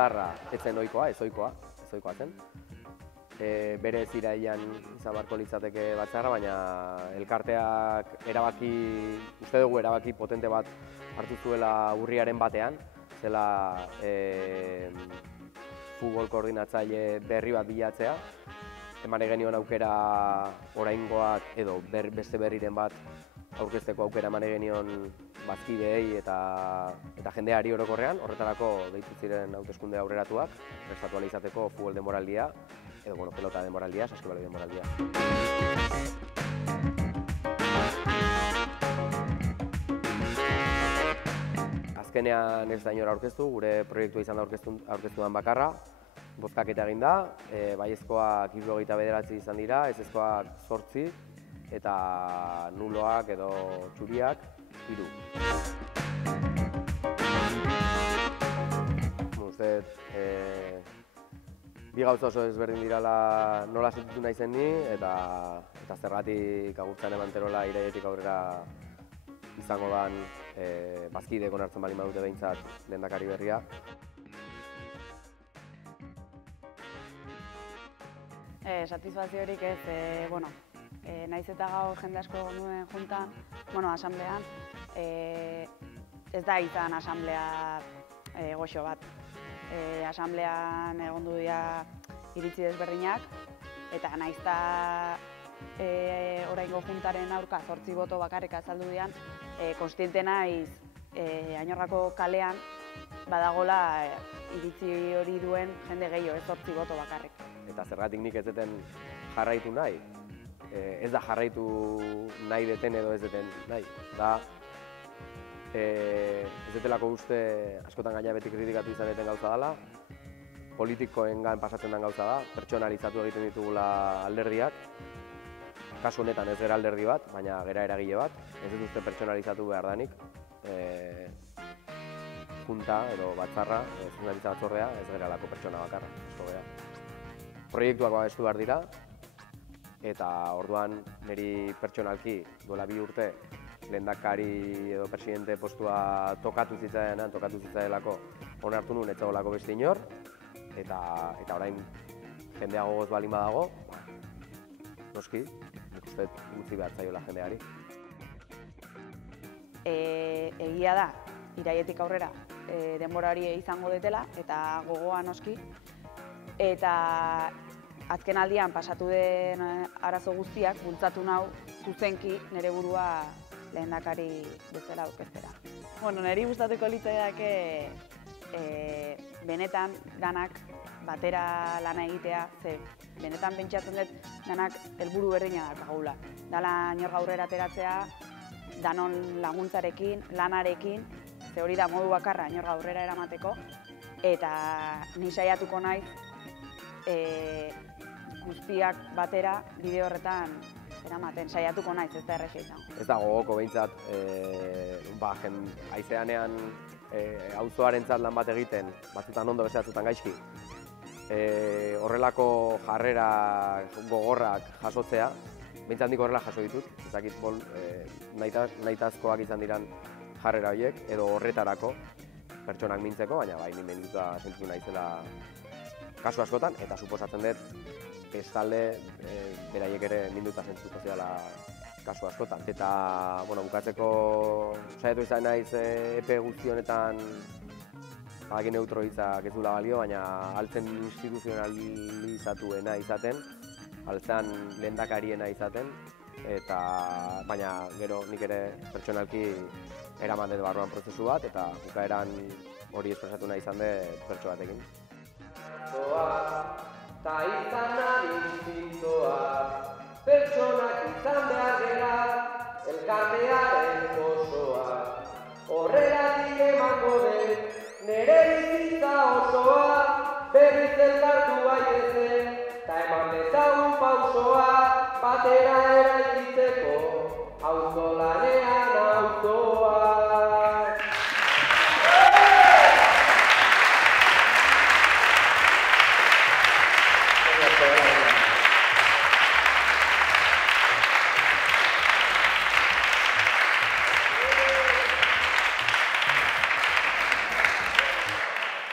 batzarra etzen ohikoa, ez ohikoa zen. Bere ziraian izan beharko litzateke batzarra, baina elkarteak uste dugu erabaki potente bat hartu zuela urriaren batean, zela futbol koordinatzaile berri bat bilatzea. Eman genion aukera oraingoak edo beste berriren bat aurkezteko aukera eman genion bazkideei eta jendeari orokorrean. Horretarako deitu ziren hauteskunde aurreratuak, prestatu ahal izateko futbol denboraldia, edo pelota denboraldia, saskibaloi denboraldia. Azkenean ez da inora aurkeztu, gure proiektua izan da aurkeztuan bakarra. Bozkaketa egin da, baiezkoak 79 izan dira, ezezkoak 8 eta nuloak edo txuriak 3. Uste, bi gauza oso ezberdin dirala nola sentitu naizen ni eta zergatik agurtzen eman terola iraietik aurrera izango dan bazkideek onartzen baldin badute behintzat lehendakari berria. Satisfaziorik ez, naiz eta gaur jende asko nuen juntan, asamblean, ez da izan asamblea goxo bat. Asamblean egondu dira iritzi desberdinak, eta naiz eta oraingo juntaren aurka 8 boto bakarrik azaldu dian, kontziente naiz Añorgako kalean badagola iritzi hori duen jende gehiago, ez 8 boto bakarrik. Eta zergatik nik ez deten jarraitu nahi, ez da jarraitu nahi deten edo ez deten nahi. Ez detelako uste askotan gaina beti kritikatu izan deten gauza dela, politikoengan pasatzen den gauza da, pertsonalizatu egiten ditugula alderdiak, kasu honetan ez gara alderdi bat, baina gera eragile bat, ez dut uste pertsonalizatu behar danik, junta edo batzarra, zuzendaritza batzordea, ez gara lako pertsona bakarra, asko gara. Proiektuak babestu behar dira, eta orduan niri pertsonalki duela 2 urte lehendakari edo presidente postua tokatu zitzaelako onartu nuen etzaolako beste inor, eta orain jendea gogoz baldin badago, noski, nik uste utzi behar zaiola jendeari. Egia da, iraietik aurrera denbora hori izango detela, eta gogoa noski, eta azken aldian pasatu den arazo guztiak bultzatu nau zuzenki nire burua lehendakari bezala aurkeztera. Niri gustatuko litzaidake benetan danak batera lana egitea, ze benetan pentsatzen dut danak helburu berdina dakagula. Dala Añorga aurrera ateratzea, danon laguntzarekin, lanarekin, ze hori da modu bakarra Añorga aurrera eramateko, eta ni saiatuko naiz guztiak batera bide horretan eramaten, saiatuko naiz, ez da erresa izango. Ez da gogoko behintzat, haizeanean auzoarentzat lan bat egiten, batzutan ondo beste batzutan gaizki, horrelako jarrera gogorrak jasotzea, behintzat nik horrela jaso ditut, ezakit nahitazkoak izan diran jarrera horiek, edo horretarako pertsonak mintzeko, baina bai, nien dituta sentitu naizela kasu askotan, eta suposatzen dut bestalde beraiek ere minduta sentituko zidala kasu askotan. Eta bukatzeko saiatu izan naiz epe guzti honetan badaki neutro hitzak ez duela balio, baina altzen instituzionalizatuena izaten, altzen lehendakariena izaten, baina gero nik ere pertsonalki eraman dut barruan prozesu bat, eta bukaeran hori espresatu nahi izan dut pertso batekin. Ta izan nahi instintoak